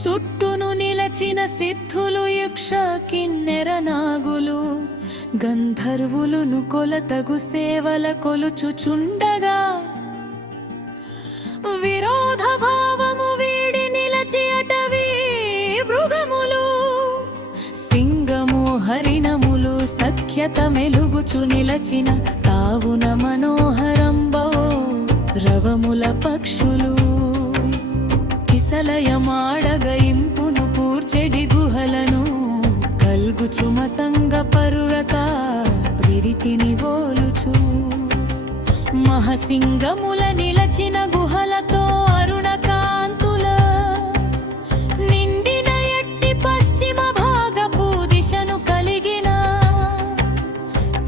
చుట్టూను నిలచిన సిద్ధులు యక్ష కిన్నెర నాగులు గంధర్వులును కొలతగు సేవల కొలుచుచుండగా విరోధ భావము వీడి నిలచి అటవీ మృగములు సింగము హరిణములు సఖ్యత మెలుగుచు నిలచిన తావున మనోహరంబో రవముల పక్షులు కిసలయమాడగ ఇంపును కూర్చెడి గుహలను కల్గుచు మతంగ పరురక ప్రిరితిని వోలుచు మహసింగముల నిలచిన గుహలతో అరుణ కాంతుల నిండిన ఎట్టి పశ్చిమ భాగపు దిశను కలిగిన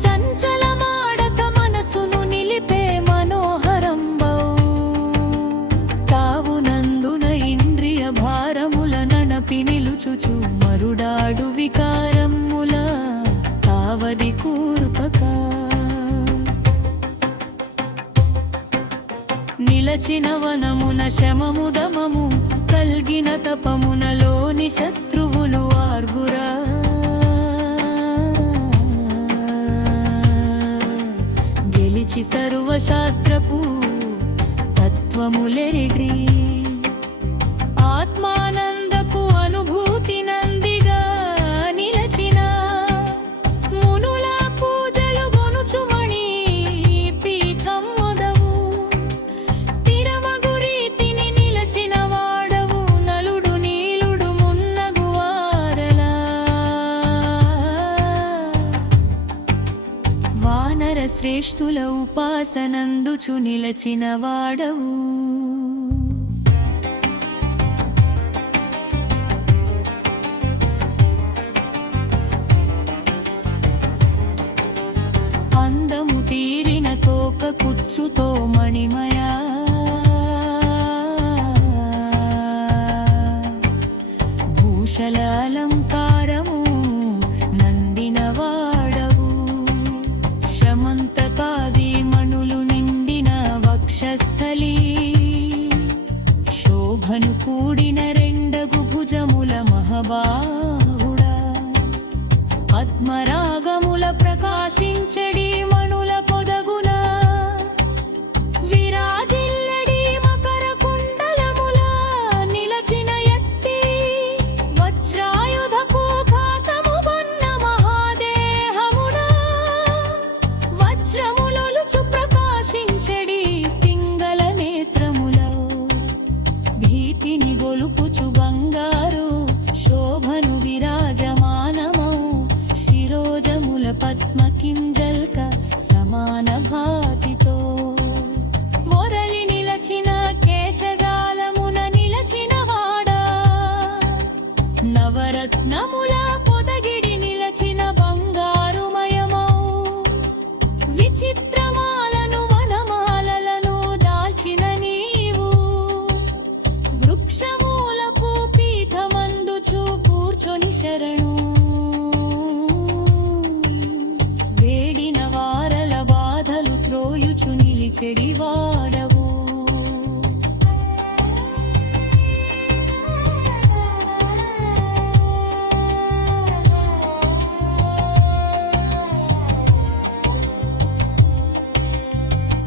చంచలమాడక మనసును నిలిపే మనోహరంబౌ తావునందున ఇంద్రియ భారముల ననపి నిలుచుచు మరుడాడు వికారముల తావది కూర్పక నిలచిన వనమున శమము దమము కల్గిన తపమునలోని శత్రువులు ఆర్గురా గెలిచి సర్వశాస్త్రపు తత్వములెరిగి ఆత్మానందపు అనుభూతి నందిగా నిలచిన మునుల పూజలు గొనుచుమణి పీఠం మొదవు తిరమగు రీతిని నిలచిన వాడవు నలుడు నీలుడు మున్నగు వారలా వానర శ్రేష్ఠుల ఉపాసనందుచు నిలచిన వాడవు అందము తీరిన తోక కుచ్చుతో మణిమయా భూషల అలంకారము నందిన వాడవు శమంతకాది మణులు నిండిన వక్షస్థలి శోభను కూడిన రెండగు భుజముల మహబాహుడా పద్మరాగముల ప్రకాశించడి మణుల పొదగున విరాజిల్లడి మకర కుండలముల నిలచిన ఎత్తి వజ్రాయుధపు ఘాతము కొన్న మహాదేహమునా వజ్రములొలుచు ప్రకాశించడి పింగళ నేత్రములో భీతిని గొలుపుచు బంగారు శోభను విరాజమానమౌ శిరోజముల పద్మ కింజల్క సమాన భాతితో వరలి నిలచిన కేశజాలమున నిలచిన వాడా నవరత్నముల పొదగిడి నిలచిన బంగారుమయమౌ విచిత్రమాలను వనమాలలను దాల్చిన నీవు వృక్షమూలపు పీఠమందుచు కూర్చొని శరణు వేడిన వారల బాధలు త్రోయుచు నిలిచెడి వాడవు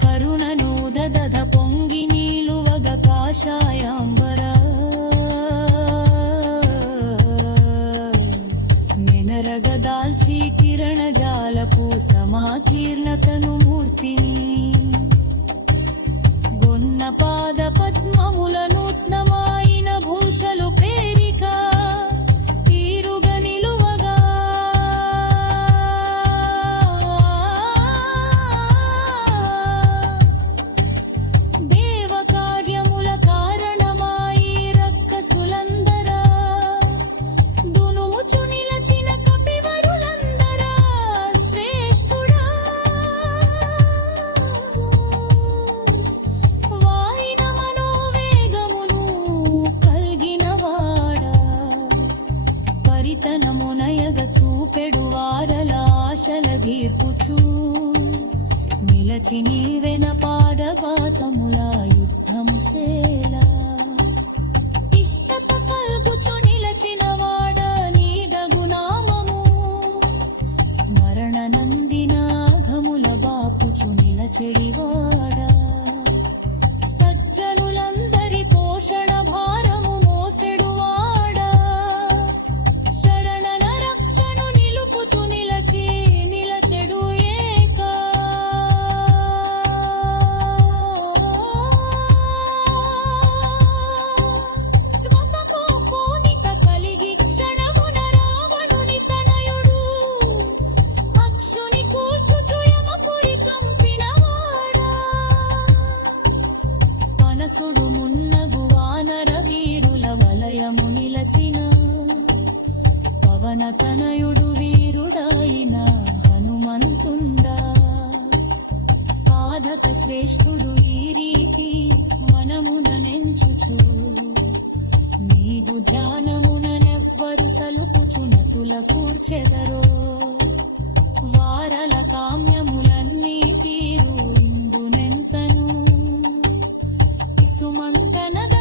కరుణను దదద పొంగి నీలువగ కాషాయాంబరా మెనరగదాల్చి కిరణ జాలపు సమాకీర్ణతను మూర్తిని గొన్న పాద పద్మముల నూత్నమాయిన భూషలు పేరిక తీరుగ నిలువగా దేవ కార్యముల కారణమాయి రక్కసులందరా దునుముచు నిలచిన కపివరులందరా శ్రేష్ఠుడా వాయిన మనోవేగమును కల్గిన వాడా పరితనమునయగ చూపెడు వారల ఆశల గీర్పుచూ నిలచి నీవెన పాదపాతముల యుద్ధము సేలా ఇష్టత కల్గు చెడివాడా సజ్జనులందరి పోషణ భారము మోసెడువాడా శరణన రక్షను నిలుపుచు నిలచెడు ఏకా త్వతపోనిక కలిగి క్షణమున రావణుని తనయుడు అక్షుని కూర్చుచు యమపురి కంపినవాడా మనసుడు మున్నగు వానర వీరుల వలయము నిలచిన పవన తనయుడు వీరుడాయిన హనుమంతుండా సాధక శ్రేష్ఠుడు ఈ రీతి మనమున నెంచుచు నీవు ధ్యానముననెవ్వరు సలుపుచునతుల కూర్చెదరో వారల కామ్యములన్నీ తీరు ఇందునెంతను సుమంతనద